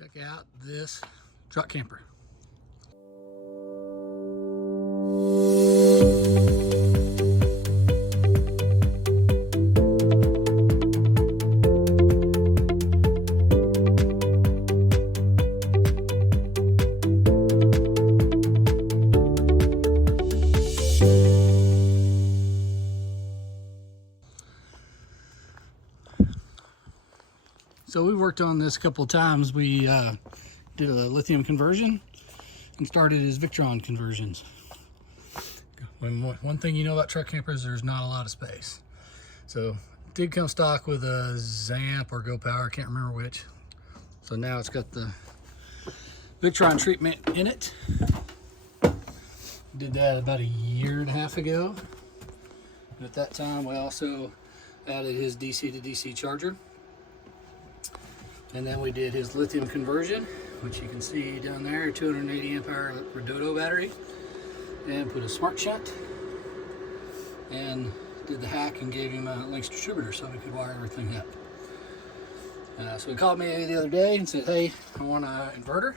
Check out this truck camper. So we worked on this a couple of times. We did a lithium conversion and started as Victron conversions. One thing you know about truck campers, there's not a lot of space. So it did come stock with a Zamp or Go Power, I can't remember which. So now it's got the Victron treatment in it. Did that about a year and a half ago. And at that time we also added his DC to DC charger. And then we did his lithium conversion, which you can see down there, 280 amp hour Redodo battery, and put a smart shunt, and did the hack and gave him a Lynx distributor so we could wire everything up. So he called me the other day and said, hey, I want an inverter.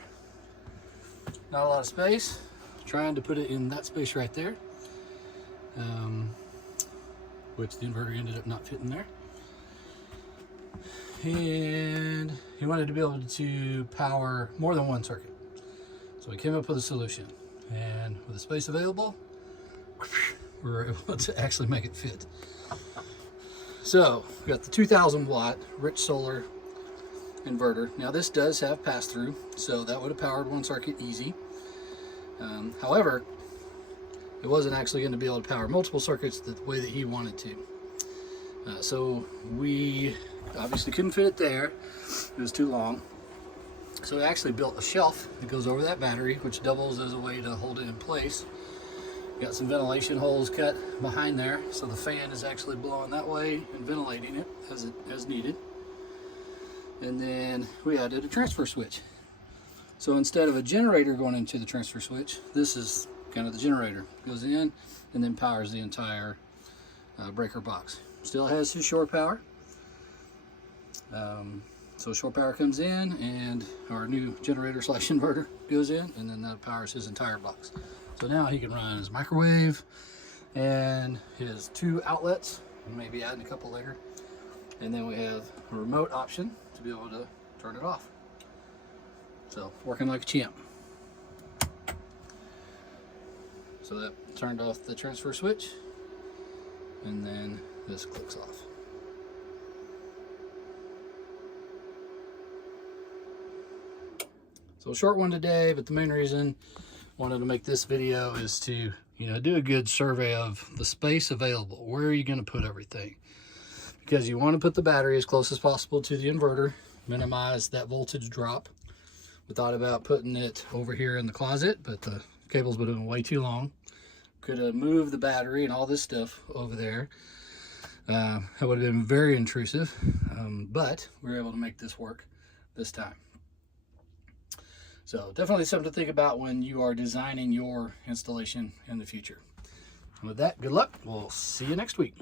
Not a lot of space. Trying to put it in that space right there, which the inverter ended up not fitting there. And he wanted to be able to power more than one circuit. So we came up with a solution, and with the space available, we were able to actually make it fit. So we got the 2000 watt rich solar inverter. Now this does have pass-through, so that would have powered one circuit easy. However, it wasn't actually going to be able to power multiple circuits the way that he wanted to. So we obviously couldn't fit it there. It was too long. So we actually built a shelf that goes over that battery, which doubles as a way to hold it in place. Got some ventilation holes cut behind there, so the fan is actually blowing that way and ventilating it as needed. And then we added a transfer switch. So instead of a generator going into the transfer switch, this is kind of the generator. Goes in and then powers the entire breaker box. Still has his shore power. So shore power comes in, and our new generator slash inverter goes in, and then that powers his entire box. So now he can run his microwave and his 2 outlets, maybe adding a couple later. And then we have a remote option to be able to turn it off. So working like a champ. So that turned off the transfer switch, and then this clicks off. So a short one today, but the main reason I wanted to make this video is to, do a good survey of the space available. Where are you going to put everything? Because you want to put the battery as close as possible to the inverter, minimize that voltage drop. We thought about putting it over here in the closet, but the cables would have been way too long. Could have moved the battery and all this stuff over there. That would have been very intrusive, but we were able to make this work this time. So definitely something to think about when you are designing your installation in the future. And with that, good luck. We'll see you next week.